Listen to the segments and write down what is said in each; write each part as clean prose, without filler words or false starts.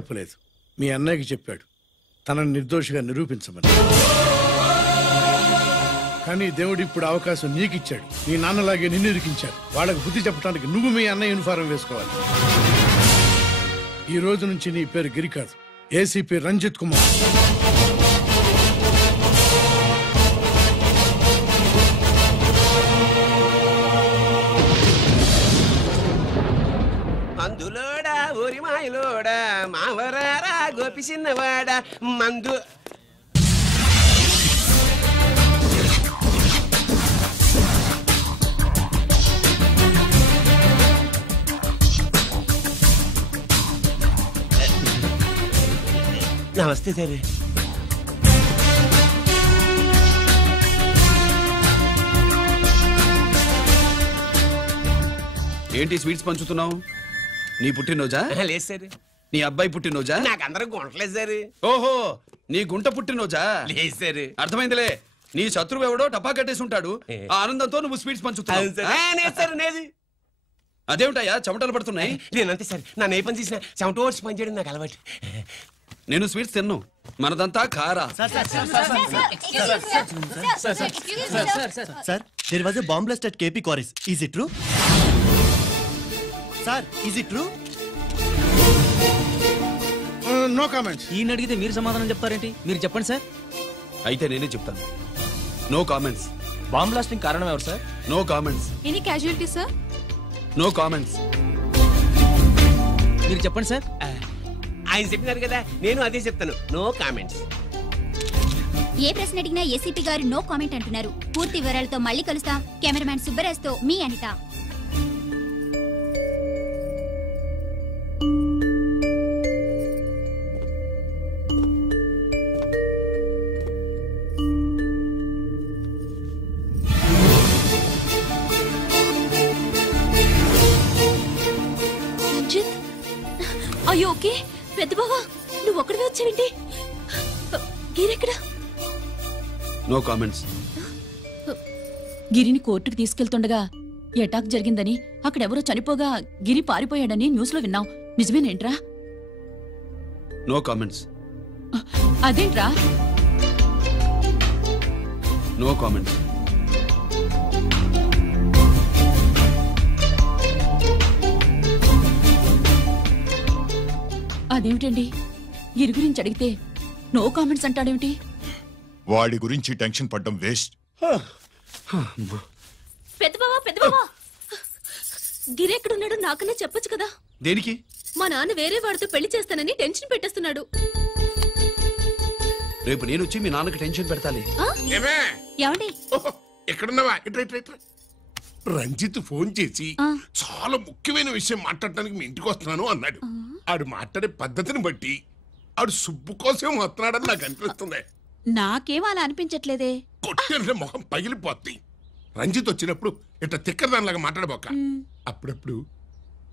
చెప్పలేదు. మీ అన్నయ్యకి చెప్పాడు తనని నిర్దోషిగా నిరూపించమని. కానీ దేవుడు ఇప్పుడు అవకాశం నీకిచ్చాడు. మీ నాన్నలాగే నిన్ను ఇరికించాడు. వాళ్ళకు బుద్ధి చెప్పడానికి నువ్వు మీ అన్నయ్య యూనిఫారం వేసుకోవాలి. ఈ రోజు నుంచి నీ పేరు గిరి కాదు, ఏసీపీ రంజిత్ కుమార్. మందులోడా ఊరి మాయలోడా మావరారా గోపి చిన్నవాడా మందు. నమస్తే సార్. ఏంటి స్వీట్స్ పంచుతున్నావు? నీ పుట్టినరోజా? లేదు సార్. నీ అబ్బాయి పుట్టినరోజా? నాకు అందరూ గుంటలేదు సార్. ఓహో, నీ గుంట పుట్టినరోజా? లేదు సార్. అర్థమైందిలే. నీ శత్రువు ఎవడో టపా కట్టేసి ఉంటాడు. ఆ ఆనందంతో నువ్వు స్వీట్స్ పంచుతున్నావు. అదేమిటయ్యా చెమటలు పడుతున్నాయి? నేనంతే సార్. నా ఏ పని చేసిన చెమట ఓడ్చి పని చేయడం నాకు అలవాటు. నేను స్వీట్స్ తిన్ను, మనదంతా కారా. Sir, there was a bomb blast at KP Quarries. Is it true? Sir, is it true? No comments. ఈయన అడిగితే మీరు సమాధానం చెప్తారేంటి? మీరు చెప్పండి సార్. అయితే నేనే చెప్తాను. No comments. బాంబ్ బ్లాస్టింగ్ కారణం ఎవరు sir? No comments. Any casualty sir? No comments. మీరు చెప్పండి సార్. ఆయన చెప్పినారు కదా, నేను అదే చెప్తాను. No comments. ఏ ప్రశ్న అడిగినా ఏసీపీ గారు నో కామెంట్ అంటున్నారు. పూర్తి వివరాలతో మళ్ళీ కలుస్తాం. కెమెరామ్యాన్ సుబ్బరాజ్తో మీ అనిత. అయ్యో ఓకే. పెద్ద బావా నువ్వు ఒక్కడివే వచ్చావేంటి? గిరెక్కడా? No comments. గిరిని కోర్టుకు తీసుకెళ్తుండగా అటాక్ జరిగిందని, అక్కడెవరో చనిపోగా గిరి పారిపోయాడని న్యూస్ లో విన్నాం. నిజమేనేంట్రా? No comments. అదేంట్రా? No comments. అదేమిటండి, గిరి గురించి అడిగితే నో కామెంట్స్ అంటాడేమిటి? వాడి గురించి టెన్షన్ పడ్డం వేస్ట్. పెద్దబావా గిరి ఎక్కడున్నాడు నాకన్నా చెప్పొచ్చు కదా. దేనికి? మా నాన్న వేరే వాడితో పెళ్లి చేస్తానని టెన్షన్ పెట్టేస్తున్నాడు. రేపు నేను వచ్చి మీ నాన్నకి టెన్షన్ పెడతాలి. ఏమండి ఎక్కడున్నావా? రంజిత్ ఫోన్ చేసి చాలా ముఖ్యమైన విషయం మాట్లాడటానికి మీ ఇంటికి వస్తున్నాను అన్నాడు. ఆడు మాట్లాడే పద్ధతిని బట్టి ఆడు సుబ్బు కోసం వస్తున్నాడని నాకు అనిపిస్తుంది. నాకేం అలా అనిపించట్లేదే. కొట్టిన మొహం పగిలిపోద్ది. రంజిత్ వచ్చినప్పుడు ఇట్లా తిక్కదానిలాగా మాట్లాడబోక. అప్పుడప్పుడు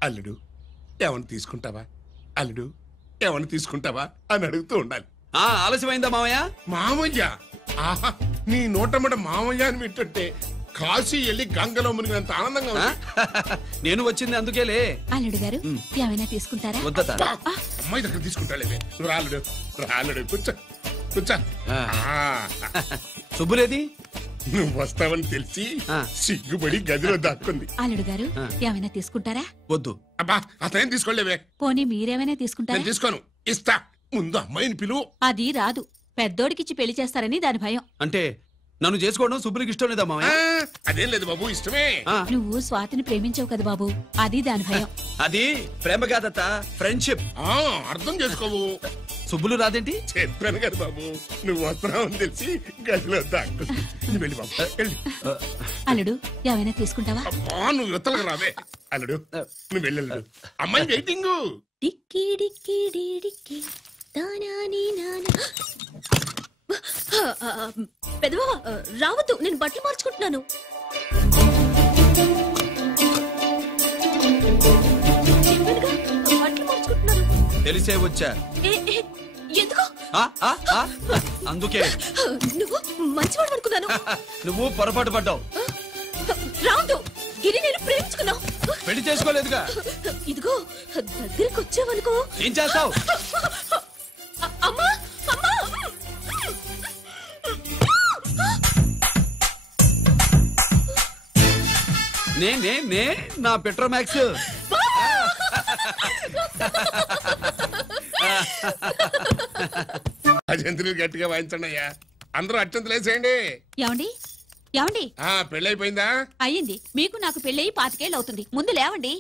అల్లుడు ఏమన్నా తీసుకుంటావా, అల్లుడు ఏమన్నా తీసుకుంటావా అని అడుగుతూ ఉండాలి. ఆలస్యమైందా మామయ్య? మామయ్య? ఆహా, నీ నోటమ్మట మామయ్య అని వింటుంటే కాశీ వెళ్ళి గంగలో మునిగినంత ఆనందంగా ఉంది. నేను వచ్చింది అందుకేలే. అల్లుడు గారు ఏమైనా తీసుకుంటారా? వద్దతా. అమ్మాయి దగ్గర తీసుకుంటాలేవే. నువ్వు రాలుడు రాలుడు కూర్చో కూర్చో. శుభ్రేది? నువ్వు వస్తావని తెలిసి సిగ్గుపడి గదిలో దాక్కుంది. అల్లుడు గారు ఏమైనా తీసుకుంటారా? వద్దు. అబ్బా అతనేం తీసుకోలేవే. పోనీ మీరేమైనా తీసుకుంటారా? నేను తీసుకోను, ఇస్తా. ముందు అమ్మాయిని పిలువు. అది రాదు. పెద్దోడికిచ్చి పెళ్లి చేస్తారని దాని భయం. అంటే నన్ను చేసుకోవడం శుభ్రికి ఇష్టం లేదా మామయ్య? అదేం లేదు బాబు, ఇష్టమే. నువ్వు స్వాతిని ప్రేమించవు కదా బాబు, అది దాని భయం. అది ప్రేమ కాదత్త, ఫ్రెండ్షిప్. అర్థం చేసుకోవు. సుబ్బులు రాదేంటి? చెప్పాను కదా బాబు, నువ్వు వస్తున్నావని తెలిసి గదిలో దాక్కుంది. వెళ్ళి బాబు వెళ్ళి. అల్లుడు ఏమైనా తీసుకుంటావా? నువ్వు యువతలకు రావే. అల్లుడు నువ్వు వెళ్ళి. అమ్మాయి వెయిటింగ్. డిక్కి డిక్కి డిక్కి దానాని నానా. పెద్దవా రావద్దు, నేను బట్టలు మార్చుకుంటున్నాను. బట్టలు మార్చుకుంటున్నాను. తెలిసే వచ్చా. ఎందుకు? అందుకే. నువ్వు మంచివాడు అనుకున్నాను. నువ్వు పొరపాటు పడ్డావు. రావద్దు. గిరి నేను ప్రేమించుకున్నాం. పెళ్లి చేసుకోలేదుగా. ఇదిగో దగ్గరికి వచ్చావనుకో. ఏం చేస్తావు? అమ్మా అమ్మా నే నా పెట్రోమాక్స్. అజంతులు గట్టిగా వాయించండి అయ్యా. అందరూ అత్యంతలు వేసేయండి. ఏమండి ఏమండి పెళ్ళైపోయిందా? అయ్యింది. మీకు నాకు పెళ్ళయి 25 ఏళ్ళు అవుతుంది. ముందు లేవండి.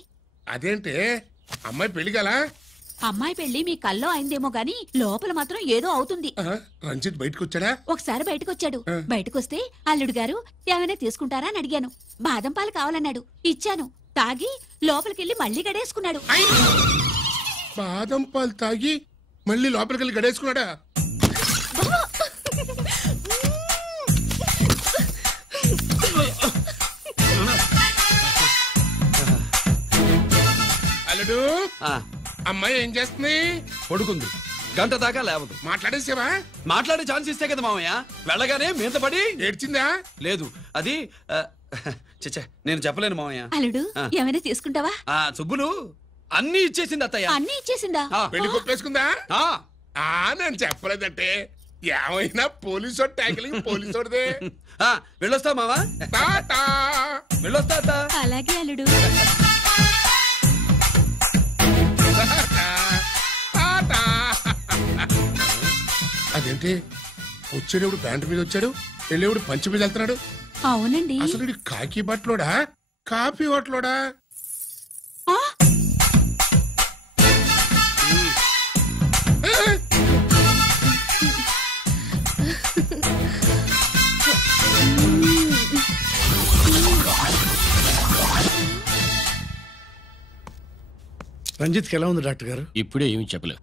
అదేంటి అమ్మాయి పెళ్లి గల? అమ్మాయి పెళ్లి మీ కల్లో అయిందేమో గాని లోపల మాత్రం ఏదో అవుతుంది. రంజిత్ బయటకు వచ్చాడా? ఒకసారి బయటకొచ్చాడు. బయటకొస్తే అల్లుడు గారు ఏమైనా తీసుకుంటారా అని అడిగాను. బాదం పాలు కావాలన్నాడు. ఇచ్చాను. తాగి లోపలికెళ్ళి మళ్ళీ గడేసుకున్నాడు. బాదం పాలు తాగి మళ్ళీ లోపలికెళ్ళి గడేసుకున్నాడా? అల్లుడు అమ్మాయి ఏం చేస్తుంది? పడుకుంది. గంట దాకా లేవదు. మాట్లాడేసేవా? మాట్లాడే ఛాన్స్ ఇస్తే కదా మామయ్య. వెళ్ళగానే మీద పడి ఏడ్చిందా? లేదు, అది చచ్చా నేను చెప్పలేను మామయ్య. అల్లుడు ఏమైనా తీసుకుంటావా? సుబ్బులు అన్ని ఇచ్చేసింది అత్తయ్య. అన్ని ఇచ్చేసిందా? పెళ్లి కొప్పేసుకుందా? నేను చెప్పలేదంటే ఏమైనా పోలీసు ట్యాకిలింగ్ పోలీసోడిదే. వెళ్ళొస్తా మావా. వెళ్ళొస్తా అత్త. అలాగే అల్లుడు. అదేంటి వచ్చేటప్పుడు ప్యాంటు మీద వచ్చాడు, వెళ్ళేప్పుడు పంచి మీద వెళ్తున్నాడు? అవునండి. అసలు కాకి బట్టలోడా కాఫీ బట్టలోడా? రంజిత్కి ఎలా ఉంది డాక్టర్ గారు? ఇప్పుడే ఏమి చెప్పలే.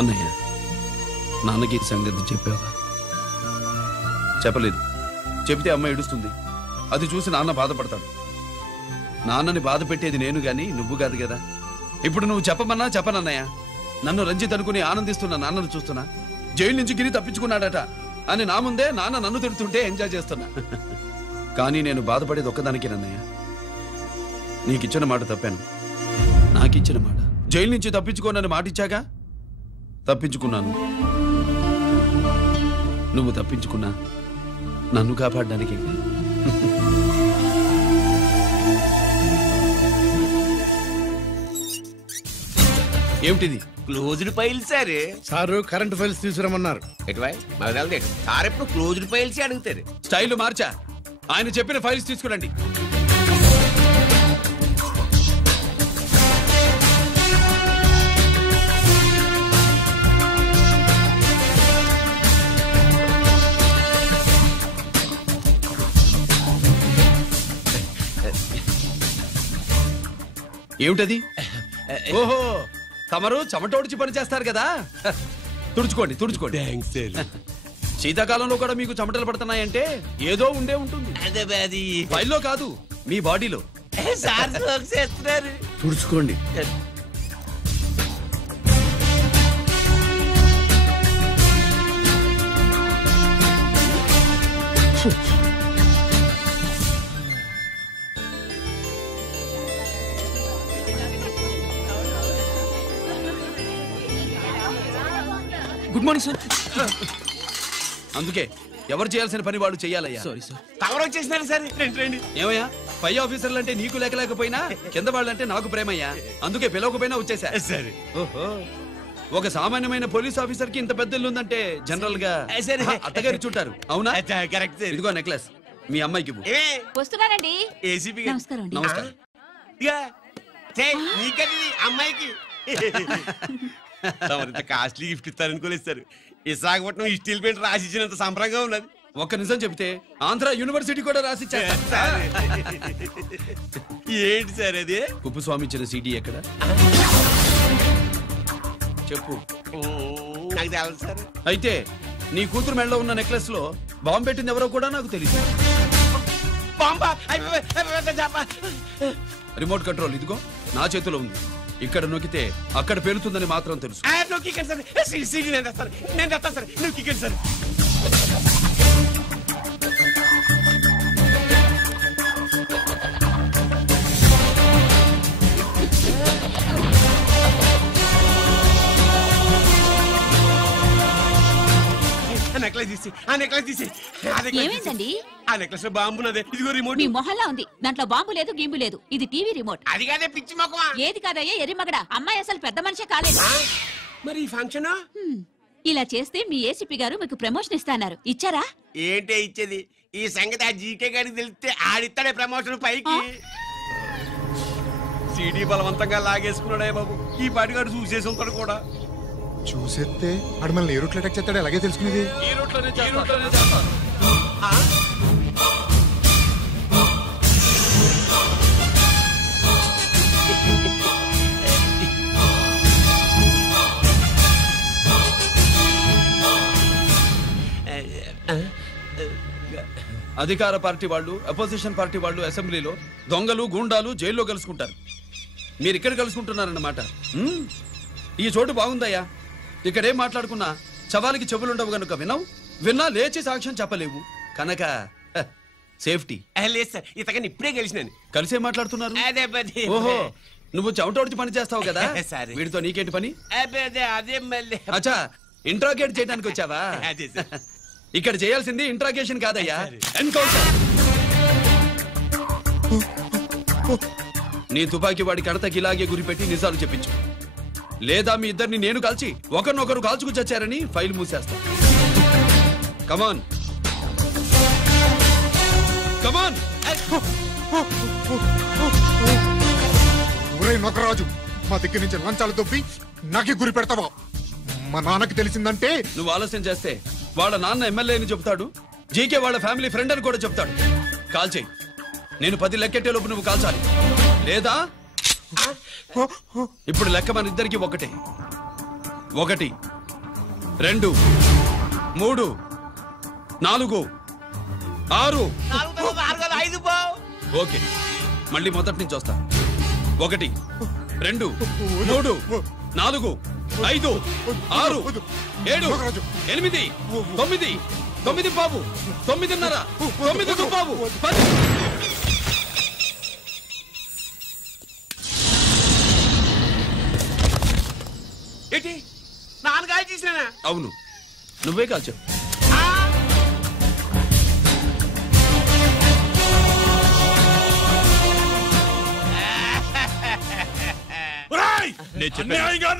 అన్నయ్య, నాన్నకి ఈ సంగతి చెప్పావా? చెప్పలేదు. చెబితే అమ్మ ఏడుస్తుంది. అది చూసి నాన్న బాధపడతాడు. నాన్నని బాధ పెట్టేది నేను గాని నువ్వు కాదు కదా. ఇప్పుడు నువ్వు చెప్పమన్నా చెప్పనన్నయ్య. నన్ను రంజిత్ అనుకుని ఆనందిస్తున్న నాన్నను చూస్తున్నా. జైలు నుంచి గిరి తప్పించుకున్నాడట అని నా ముందే నాన్న నన్ను తిడుతుంటే ఎంజాయ్ చేస్తున్నా. కానీ నేను బాధపడేది ఒక్కదానికేనన్నయ్య. నీకిచ్చిన మాట తప్పాను. నాకిచ్చిన మాట. జైలు నుంచి తప్పించుకోనని మాట ఇచ్చాగా, తప్పించుకున్నాను. నువ్వు తప్పించుకున్నా నన్ను కాపాడడానికి. ఏమిటిది? Closed file sir. Sir current files తీసుకురమ్మన్నారు. ఎటువై మాకు సార్ ఎప్పుడు క్లోజ్డ్ ఫైల్స్ అడుగుతారు. స్టైల్ మార్చా. ఆయన చెప్పిన ఫైల్స్ తీసుకురండి. ఏమిటది? ఓహో, తమరు చెమటోడిచి పని చేస్తారు కదా. తుడుచుకోండి తుడుచుకోండి. శీతాకాలంలో కూడా మీకు చెమటలు పడుతున్నాయంటే ఏదో ఉండే ఉంటుంది. ఫైల్లో కాదు, మీ బాడీలో. తుడుచుకోండి. Good morning sir. అందుకే ఎవరు చేయాల్సిన పని వాళ్ళు చెయ్యాలయ్యా. Sorry sir. కవర్ వచ్చేసినారు సార్. రండి. ఏమయ్యా, పై ఆఫీసర్లు అంటే నీకు లేకపోయినా కింద వాళ్ళంటే నాకు ప్రేమయ్యా. అందుకే పిలవకపోయినా వచ్చేసా. సరే. ఓహో, ఒక సామాన్యమైన పోలీస్ ఆఫీసర్ కి ఇంత పెద్ద ఇల్లు ఉందంటే జనరల్ గా అత్తగారి చుట్టారు. అవునా? కరెక్ట్. ఇదిగో నెక్లెస్ మీ అమ్మాయికి ఇవ్వు. వస్తున్నానండి. ఏసీపీ నమస్కారం అండి. నమస్కారం. నీకది అమ్మాయికి కాస్ట్లీ గిఫ్ట్ ఇస్తారనుకోలేదు సార్. విశాఖపట్నం స్టీల్ పెయింట్ రాసి ఇచ్చినంత సంబరంగా ఉన్నది. ఒక్క నిజం చెప్తే ఆంధ్ర యూనివర్సిటీ కూడా రాసిచ్చా. ఏంటి సార్ అది? కుప్పస్వామి ఇచ్చిన సిటీ ఎక్కడ చెప్పు. నాకు తెలదు సార్. అయితే నీ కూతురు మెడలో ఉన్న నెక్లెస్ లో బాంబు పెట్టింది ఎవరో కూడా నాకు తెలియదు. రిమోట్ కంట్రోల్ ఇదిగో నా చేతిలో ఉంది. ఇక్కడ నొక్కితే అక్కడ పేలుతుందని మాత్రం తెలుసు. ఏమైందండి? ఆ నెక్లెస్ లో బాంబు ఉన్నదే. ఇదిగో రిమోట్. మీ మొహల్లా ఉంది. దాంట్లో బాంబు లేదు, గింబు లేదు. ఇది టీవీ రిమోట్. అది కాదే పిచ్చి మొక్కమా. ఏది కాదయ్యా ఎర్రిమగడా. అమ్మాయి అసలు పెద్ద మనిషే కాలేదు. మరి ఈ ఫంక్షన్ ఇలా చేస్తే మీ ఏసీపీ గారు మీకు ప్రమోషన్ ఇస్తాన్నారు. ఇచ్చారా? ఏంటే ఇచ్చేది? ఈ సంగతి ఆ జీకే గారికి తెలిస్తే ఆడిస్తాడే ప్రమోషన్ పైకి. సిడి బలవంతంగా లాగేసుకున్నాడే బాబు. ఈ పాటిగాడు చూసేసి ఉంటాడు కూడా. చూసేస్తే ఆడు మనల్ని ఏ రూట్లో అటాక్ చేస్తాడో ఎలాగే తెలుసుకునేది. ఈ రూట్లోనే చేస్తాను. అధికార పార్టీ వాళ్ళు, అపోజిషన్ పార్టీ వాళ్ళు అసెంబ్లీలో, దొంగలు గూండాలు జైల్లో కలుసుకుంటారు. మీరు ఇక్కడ కలుసుకుంటున్నారన్నమాట. ఈ చోటు బాగుందయ్యా. ఇక్కడేం మాట్లాడుకున్నా చవాలికి చెవులుండవు గనుక విన్నా లేచి సాక్ష్యం చెప్పలేవు కనుక సేఫ్టీ. లేదు సార్, ఇతగాని ఇప్పుడే కలిసినాను. కలిసే మాట్లాడుతున్నారు. అదే ఓహో, నువ్వు చెమటోడిచి పని చేస్తావు కదా. సరే. వీడితో నీకేంటి పని? అదే మళ్ళీ. అచ్చా, ఇంట్రాగేట్ చేయడానికి వచ్చావా? అదే సార్. ఇక్కడ చేయాల్సింది ఇంట్రాగేషన్ కాదయ్యా, ఎన్కౌంటర్. నీ తుపాకీ వాడి కడతకి ఇలాగే గురిపెట్టి నిజాలు చెప్పించు. లేదా మీ ఇద్దరిని నేను కాల్చి ఒకరినొకరు కాల్చుకు చచ్చారని ఫైల్ మూసేస్తా. కమాన్ కమాన్. ఊరే నొకరాజు, మా దగ్గర నుంచి లంచాలు దొబ్బి నాకే గురి పెడతావా? మా నాన్నకి తెలిసిందంటే నువ్వు ఆలస్యం చేస్తే వాళ్ళ నాన్న ఎమ్మెల్యే అని చెప్తాడు, జీకే వాళ్ళ ఫ్యామిలీ ఫ్రెండ్ అని కూడా చెప్తాడు. కాల్ చేయి. నేను 10 లెక్కెట్టే లోపు నువ్వు కాల్చాలి. లేదా ఇప్పుడు లెక్క మన ఇద్దరికి ఒకటే. 1 2 3 4 6. ఓకే, మళ్ళీ మొదటి నుంచి వస్తా. 1 2 3 4 5 6 7 8 9 9 బాబు 9:30 9 బాబు 10. ఏంటి నాన్నగారు చేసినా? అవును, నువ్వే కాల్చావు.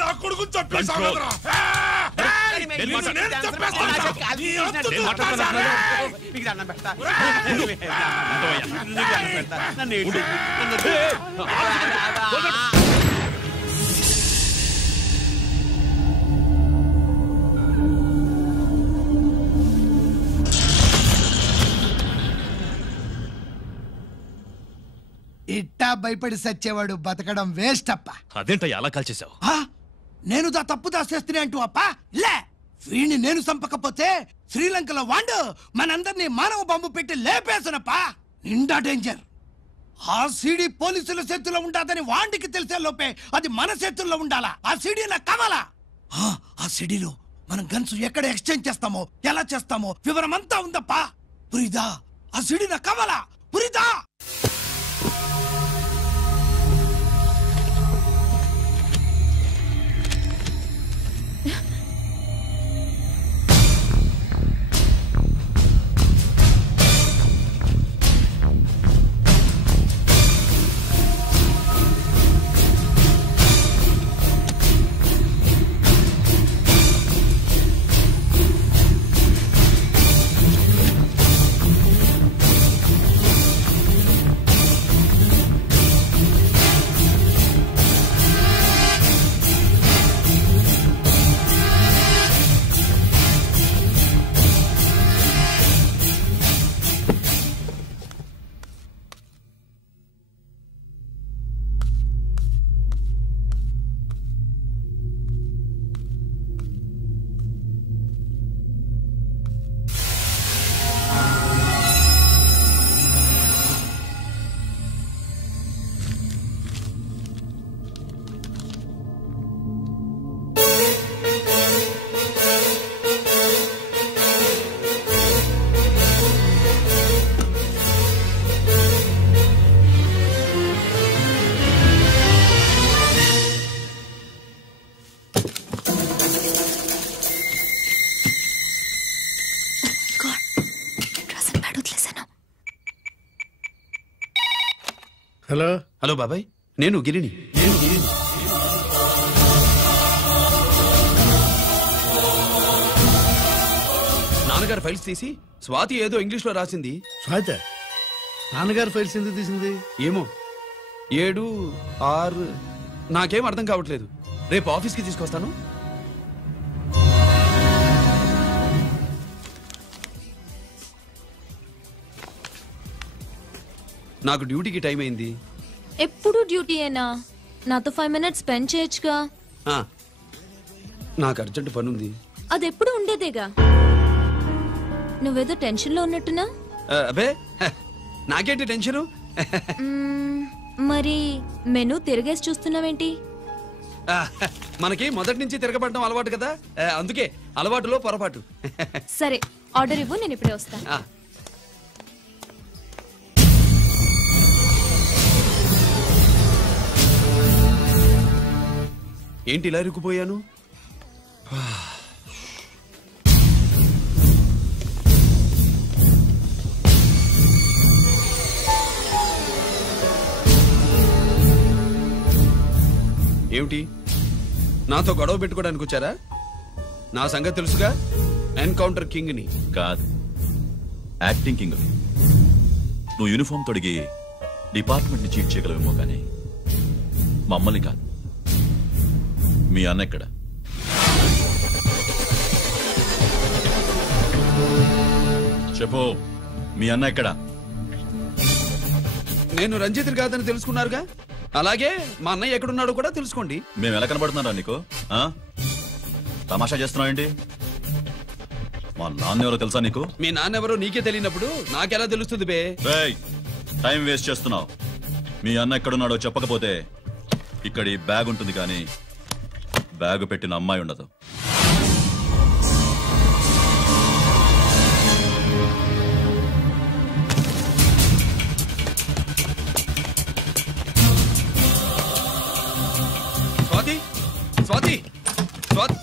నా కొడుకు ఇట్టా భయపడి సచ్చేవాడు బతకడం వేస్ట్ అప్ప. అదేంటయ్యా అలా కాల్చేశావు? నేను తప్పు దాచేస్తున్నా అంటూ అప్ప లే. వీణ్ణి నేను చంపకపోతే శ్రీలంకలో వాండు మనందరినీ మానవ బాంబు పెట్టి లేపేసనప్ప. నిండా డేంజర్. ఆ సీడీ పోలీసుల చేతుల్లో ఉండాదని వాండికి తెలిసే లోపే అది మన చేతుల్లో ఉండాలా. ఆ సీడీ నాకు కావాలా. ఆ సీడీలో మనం గన్స్ ఎక్కడ ఎక్స్చేంజ్ చేస్తామో, ఎలా చేస్తామో వివరం అంతా ఉందప్ప. పురిదా, ఆ సీడీ నాకు కావాలా. పురిదా. హలో హలో బాబాయ్, నేను గిరిని. నాన్నగారు ఫైల్స్ తీసి స్వాతి ఏదో ఇంగ్లీష్ లో రాసింది. స్వాతి నాన్నగారు ఫైల్స్ ఎందుకు తీసింది? ఏమో 7, 6 నాకేం అర్థం కావట్లేదు. రేపు ఆఫీస్కి తీసుకొస్తాను. నాకు డ్యూటీకి టైం అయింది. ఎప్పుడు డ్యూటీయేనా? నాతో 5 minutes స్పెండ్ చేయొచ్చుగా. నాకు అర్జెంట్ పని ఉంది. అది ఎప్పుడు ఉండేదేగా. నువ్వేదో టెన్షన్ లో ఉన్నట్టునా? అబే నాకేంటి టెన్షను? మరి మెనూ తిరగేసి చూస్తున్నావేంటి? మనకి మొదటి నుంచి తిరగబడడం అలవాటు కదా, అందుకే అలవాటులో పొరపాటు. సరే ఆర్డర్ ఇవ్వు, నేను ఇప్పుడే వస్తాను. ఏంటి ఇలా ఇరుక్కుపోయాను? ఏమిటి, నాతో గొడవ పెట్టుకోవడానికి వచ్చారా? నా సంగతి తెలుసుగా, ఎన్కౌంటర్ కింగ్ ని. కాదు, యాక్టింగ్ కింగ్. నువ్వు యూనిఫామ్ తొడిగి డిపార్ట్మెంట్ ని చీట్ చేయగలవేమో కానీ మమ్మల్ని కాదు. మీ అన్న ఎక్కడ? చెప్పు, మీ అన్న ఎక్కడ? నేను రంజిత్ కాదని తెలుసుకున్నారుగా, అలాగే మా అన్నయ్య ఎక్కడున్నాడో కూడా తెలుసుకోండి. మేము ఎలా కనబడుతున్నారా నీకు? తమాషా చేస్తున్నావు ఏంటి? మా నాన్న ఎవరో తెలుసా నీకు? మీ నాన్న ఎవరో నీకే తెలియనప్పుడు నాకెలా తెలుస్తుంది బే? టైం వేస్ట్ చేస్తున్నావు. మీ అన్న ఎక్కడున్నాడో చెప్పకపోతే ఇక్కడ ఈ బ్యాగ్ ఉంటుంది కానీ బ్యాగ్ పెట్టిన అమ్మాయి ఉండదు. Swathi, Swathi, Swathi.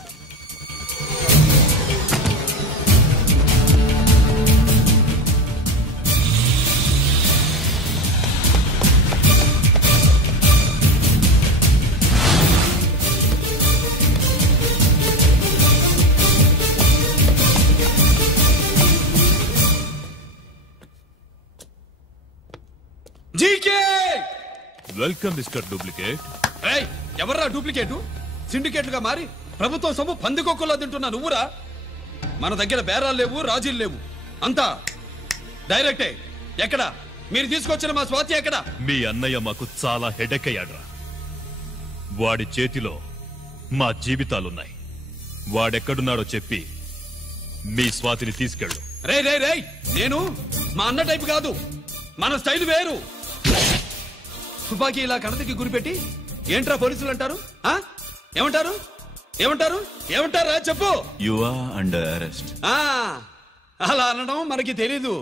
GK welcome mister duplicate. ఎవర్రా డూప్లికేటు? సిండికేట్లుగా మారి ప్రభుత్వం సొమ్ము పందికొక్కులా తింటున్నా నువ్వురా? మన దగ్గర బేరాలు లేవు, రాజీలు లేవు, అంతా డైరెక్టే. ఎక్కడ మీరు తీసుకొచ్చిన మా స్వాతి ఎక్కడ? మీ అన్నయ్య మాకు చాలా హెడెక్ అయ్యాడ్రా. వాడి చేతిలో మా జీవితాలున్నాయి. వాడెక్కడున్నాడో చెప్పి మీ స్వాతిని తీసుకెళ్ళు. రే రే రే, నేను మా అన్న టైపు కాదు, మన స్టైల్ వేరు. తుపాకీ ఇలా కణతికి గురిపెట్టి ఏంట్రా పోలీసులు అంటారు? ఏమంటారు? ఏమంటారు? ఏమంటారా చెప్పు. You are under arrest. అలా అనడం మనకి తెలీదు.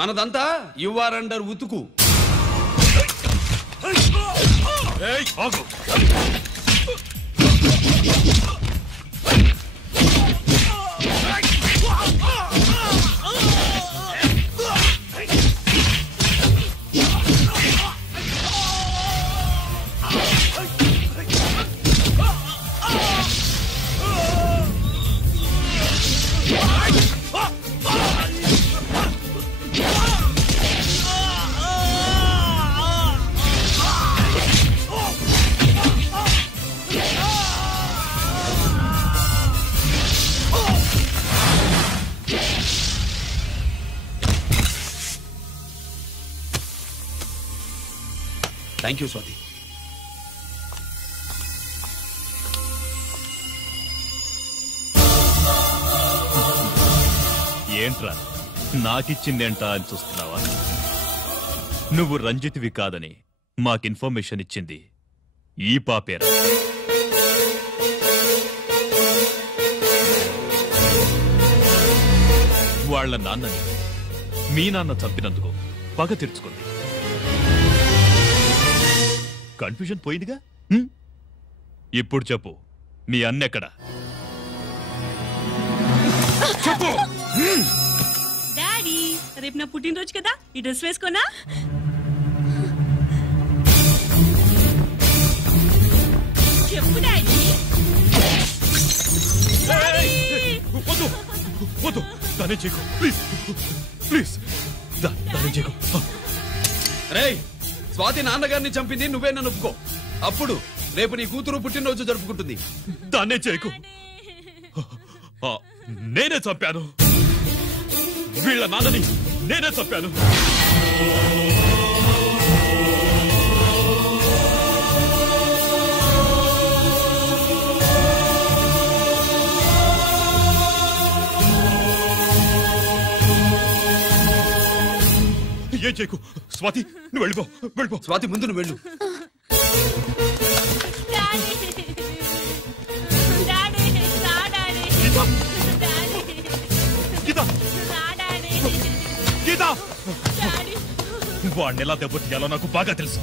మనదంతా యు ఆర్ అండర్ ఉతుకు. Thank you Swathi. ఏంట్రా నాకిచ్చిందేంటా అని చూస్తున్నావా? నువ్వు రంజిత్వి కాదని మాకు ఇన్ఫర్మేషన్ ఇచ్చింది ఈ పాపేరా. వాళ్ల నాన్నని మీ నాన్న చంపినందుకు పగ తీర్చుకుంది. కన్ఫ్యూజన్ పోయిందిగా. ఇప్పుడు చెప్పు, మీ అన్నెక్కడ? చెప్పు. డాడీ, రేపు నా పుట్టినరోజు కదా, ఈ డ్రెస్ వేసుకోనా? దానే చేయకు ప్లీజ్ ప్లీజ్ దానే చేయకు. రేయ్, స్వాతి నాన్నగారిని చంపింది నువ్వే నన్ను ఒప్పుకో. అప్పుడు రేపు నీ కూతురు పుట్టినరోజు జరుపుకుంటుంది. దాన్నే చేయకు. నేనే చంపాను, వీళ్ళ నాన్నని నేనే చంపాను. ఏం చేయకు స్వాతి, నువ్వు వెళ్ళిపో వెళ్ళిపో. స్వాతి ముందు నువ్వు వెళ్ళు. వాడిని ఎలా దెబ్బతీయాలో నాకు బాగా తెలుసు.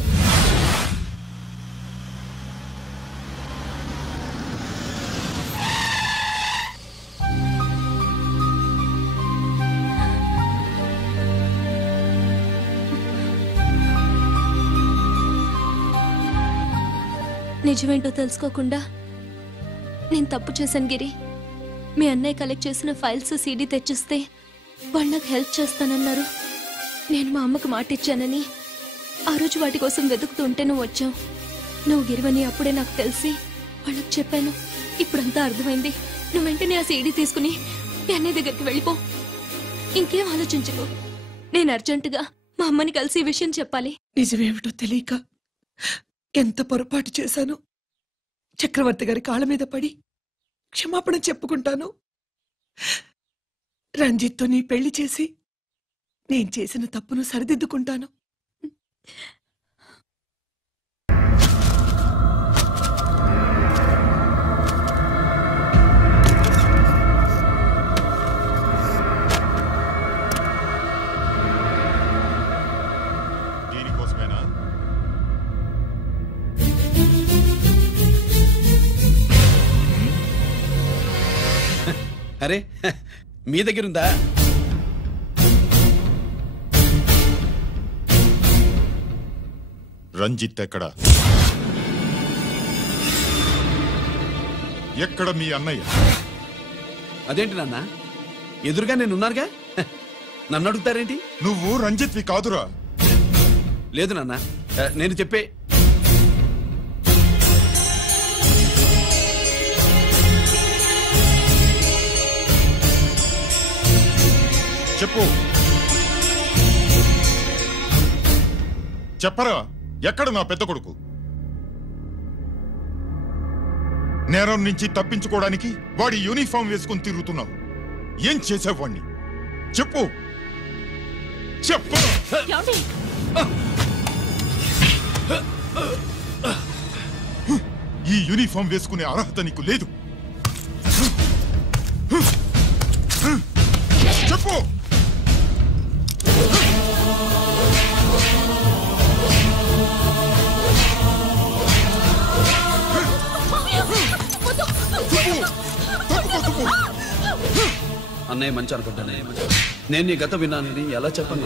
నిజమేంటో తెలుసుకోకుండా నేను తప్పు చేశాను గిరి. మీ అన్నయ్య కలెక్ట్ చేసిన ఫైల్స్ సీడీ తెచ్చిస్తే వాళ్ళు నాకు హెల్ప్ చేస్తానన్నారు. నేను మా అమ్మకు మాట ఇచ్చానని ఆ రోజు వాటి కోసం వెతుకుతుంటే నువ్వు వచ్చావు. నువ్వు గిరివని అప్పుడే నాకు తెలిసి వాళ్ళకి చెప్పాను. ఇప్పుడంతా అర్థమైంది. నువ్వు వెంటనే ఆ సీడీ తీసుకుని మీ అన్నయ్య దగ్గరికి వెళ్ళిపో. ఇంకేం ఆలోచించకు. నేను అర్జెంటుగా మా అమ్మని కలిసి ఈ విషయం చెప్పాలి. నిజమేమిటో తెలియక ఎంత పొరపాటు చేశాను. చక్రవర్తి గారి కాళ్ళ మీద పడి క్షమాపణ చెప్పుకుంటాను. రంజిత్తో నీ పెళ్లి చేసి నేను చేసిన తప్పును సరిదిద్దుకుంటాను. దీనికోసమేనా? అరే, మీ దగ్గరుందా? రంజిత్ ఎక్కడా? ఎక్కడ మీ అన్నయ్య? అదేంటి నాన్న, ఎదురుగా నేనున్నానుగా, నన్ను అడుగుతారేంటి? నువ్వు రంజిత్వి కాదురా. లేదు నాన్న, నేను చెప్పే. చెప్పు, చెప్పరా, ఎక్కడ నా పెద్ద కొడుకు? నేరం నుంచి తప్పించుకోవడానికి వాడి యూనిఫామ్ వేసుకుని తిరుగుతున్నావు. ఏం చేసావు వాణ్ణి? చెప్పు చెప్పు. ఈ యూనిఫామ్ వేసుకునే అర్హత నీకు లేదు. చెప్పు. అన్నయ్య మంచి అనుకుంటానే. నేను నీ గత విన్నానని ఎలా చెప్పను?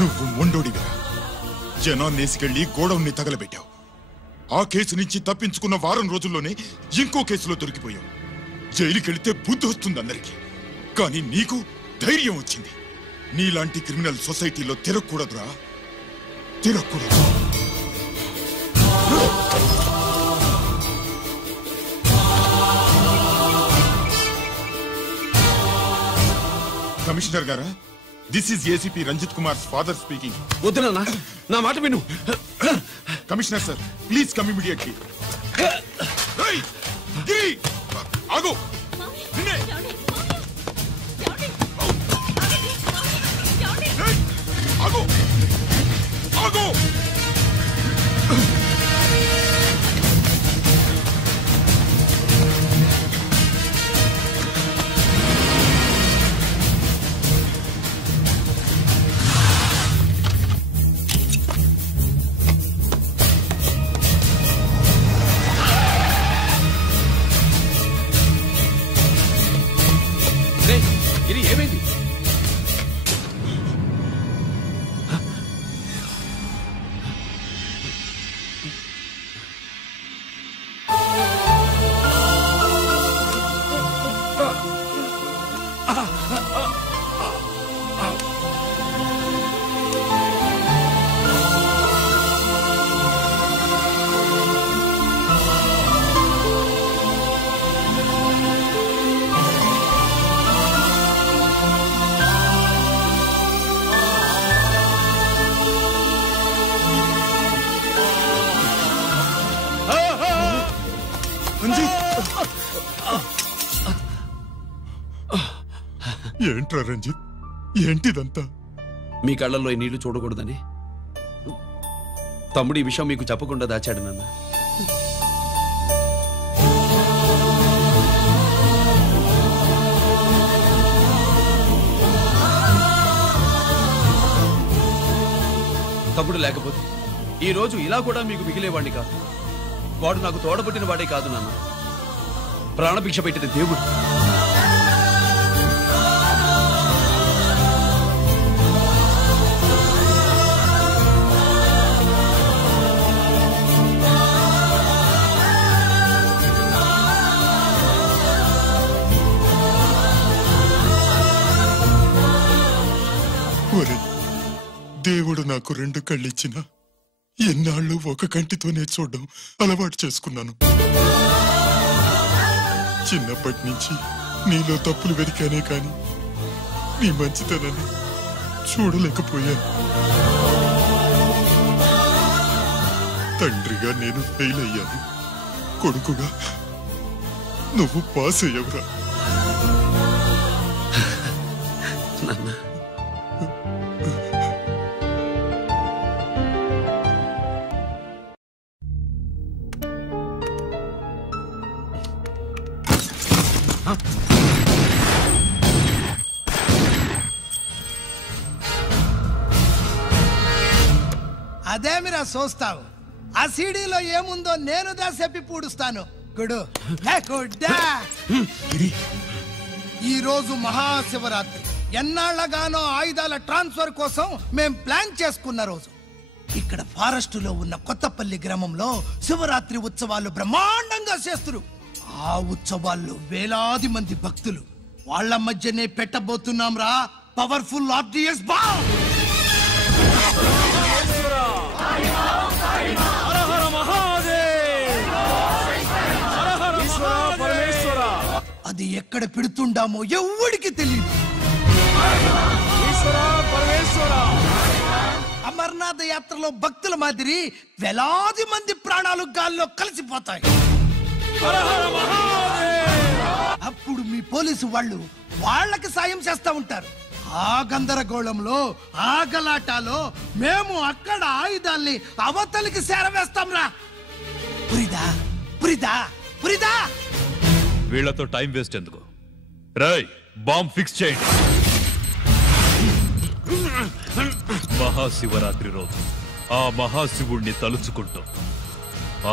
నువ్వు మొండోడిగా జనాన్నేసుకెళ్లి గోడౌన్ని తగలబెట్టావు. ఆ కేసు నుంచి తప్పించుకున్న వారం రోజుల్లోనే ఇంకో కేసులో దొరికిపోయావు. జైలుకెళ్తే బుద్ధి వస్తుంది అందరికీ, కానీ నీకు ధైర్యం వచ్చింది. నీలాంటి క్రిమినల్ సొసైటీలో తిరగకూడదురా, తిరగకూడదు. కమిషనర్ గారా, this is ACP Ranjith Kumar father speaking. వద్దునా, నా మాట విను. Commissioner sir, please come immediately. ఆగు. ఆగు. ఆగు. ఏంట్రా రంజిత్, ఏంటిదంతా? మీ కళ్ళల్లో ఈ నీళ్లు చూడకూడదని తమ్ముడు ఈ విషయం మీకు చెప్పకుండా దాచాడు నాన్న. తమ్ముడు లేకపోతే ఈ రోజు ఇలా కూడా మీకు మిగిలేవాడిని కాదు. వాడు నాకు తోడబుట్టిన వాడే కాదు నాన్న, ప్రాణభిక్ష పెట్టిన దేవుడు. దేవుడు నాకు 2 కళ్ళిచ్చినా ఎన్నాళ్ళు ఒక కంటితోనే చూడడం అలవాటు చేసుకున్నాను. చిన్నప్పటి నుంచి నీలో తప్పులు వెతికానే కాని నీ మంచితనాన్ని చూడలేకపోయాను. తండ్రిగా నేను ఫెయిల్ అయ్యాను, కొడుకుగా నువ్వు పాస్ అయ్యవురా. అదేమిరా చూస్తావు? ఆ సీడీలో ఏముందో నేను చెప్పి పూడుస్తాను. గుడు ఈ రోజు మహాశివరాత్రి. ఎన్నాళ్లగానో ఆయుధాల ట్రాన్స్ఫర్ కోసం మేం ప్లాన్ చేసుకున్న రోజు. ఇక్కడ ఫారెస్ట్ లో ఉన్న కొత్తపల్లి గ్రామంలో శివరాత్రి ఉత్సవాలు బ్రహ్మాండంగా చేస్తున్నారు. ఆ ఉత్సవాల్లో వేలాది మంది భక్తులు. వాళ్ళ మధ్యనే పెట్టబోతున్నాం రా పవర్ఫుల్ ఆర్డిఎస్ బాంబ్. అది ఎక్కడ పెడుతుండామో ఎవడికి తెలియదు. అమర్నాథ్ యాత్రలో భక్తుల మాదిరి వేలాది మంది ప్రాణాలు గాల్లో కలిసిపోతాయి. అప్పుడు మీ పోలీసు వాళ్ళు వాళ్ళకి సాయం చేస్తా ఉంటారు. ఆ గందరగోళంలో ఆ గలాటాలో మేము అక్కడ ఆయుధాల్ని అవతలికి చేరవేస్తాం రా. పురిదా పురిదా పురిదా. వీళ్లతో టైం వేస్ట్ ఎందుకు? రాయ్, బాంబ్ ఫిక్స్ చేయండి. మహాశివరాత్రి రోజు ఆ మహాశివుణ్ణి తలుచుకుంటూ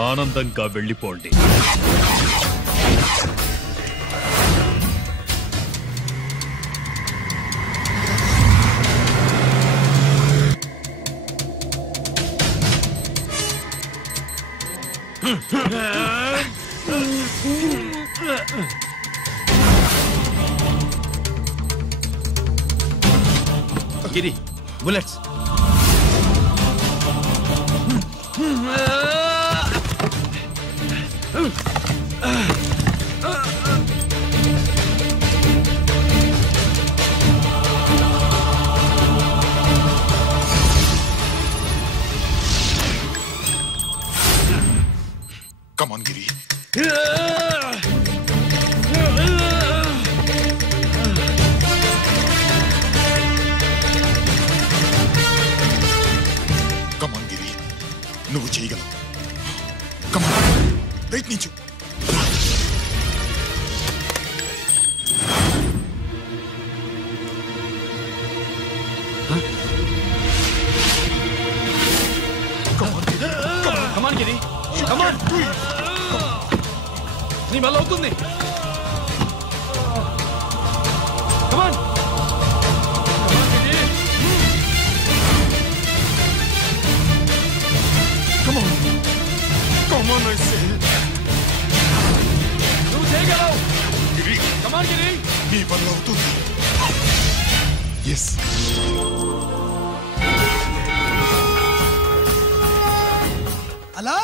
ఆనందంగా వెళ్ళిపోండి. గిరి, bullets. Come on, Giri. Come on, Giri. నువ్వు చేయగలవు. Come on. ప్రయత్నించు. Come on, Giri. Come on. నీ వల్ల అవుతుంది. Come on. Come on. Come on, I say. నువ్వు చేయగలవు. గిరి. Come on, Giri. నీ వల్ల అవుతుంది. Yes. హలో,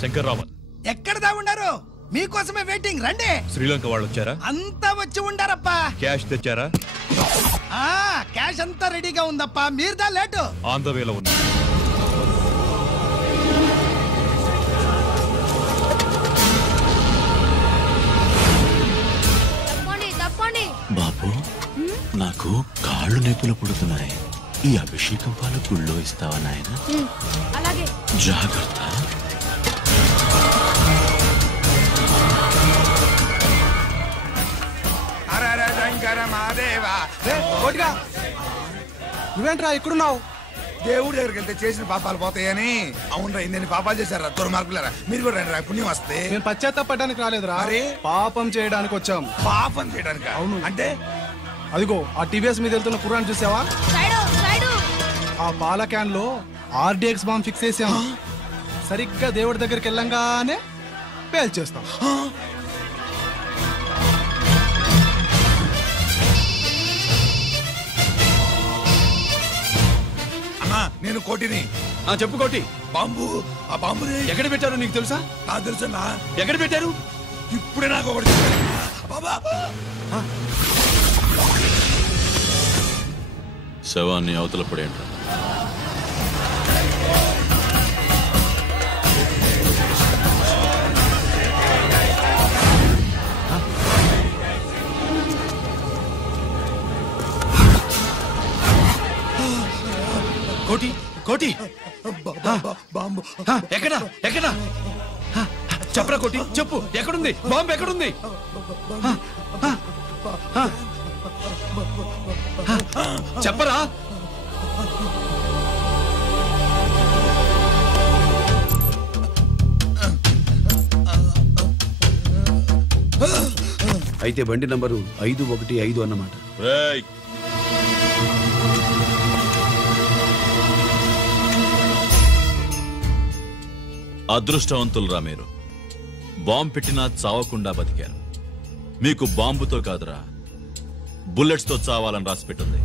శంకర్రామన్ ఎక్కడ దాగుండారు? మీకోసమే వెయిటింగ్. రండి. శ్రీలంక వాళ్ళు వచ్చారా? అంతా వచ్చి ఉండారప్పా. క్యాష్ తెచ్చారా? క్యాష్ అంతా రెడీగా ఉందప్పా. మీరుదా లేటు. ఆన్ ద వేలో ఉన్నా. తప్పండి. బాబు, నాకు కాళ్ళు నొప్పులు పుడుతున్నాయి. ఈ అభిషేకం పాలు గుళ్ళో ఇస్తావా నాయన? అలాగే. జాగ్రత్త. నువ్వేంట్రా ఇక్కడున్నావు? దేవుడి దగ్గరికి వెళ్తే చేసిన పాపాలు పోతాయని. అవునరా, ఇన్ని పాపాలు చేశారా దుర్మార్గులారా. మీరు కూడా రండి రా, పుణ్యం వస్తే. నేను పశ్చాత్తాపడడానికి రాలేదురా, పాపం చేయడానికి వచ్చాం. పాపం చేయడానికి? అవును. అంటే అదిగో ఆ టీవీఎస్ మీద వెళ్తున్న కుర్రాన్ని చూసావా? ఆ పాల క్యాన్ లో RDX బాంబ్ ఫిక్స్ చేసాం. సరిగ్గా దేవుడి దగ్గరికి వెళ్ళంగానే పేల్చేస్తాం. అన్నా, నేను కోటిని. చెప్పు కోటి. బాంబు, ఆ బాంబుని ఎక్కడ పెట్టారో నీకు తెలుసా? నాకు తెలుసన్నా. ఎక్కడ పెట్టారు? ఇప్పుడే నాకు ఒకటి బాబా. శవాన్ని అవతల పడేయండి. కోటి, కోటి, బాంబు ఎక్కడా ఎక్కడా? చెప్పరా కోటి, చెప్పు, ఎక్కడుంది బాంబు? ఎక్కడుంది? చెప్పరా? అయితే బండి నంబరు 515 అన్నమాట. అదృష్టవంతులురా మీరు. బాంబు పెట్టినా చావకుండా బతికారు. మీకు బాంబుతో కాదురా, బుల్లెట్స్ తో చావాలని రాసి పెట్టింది.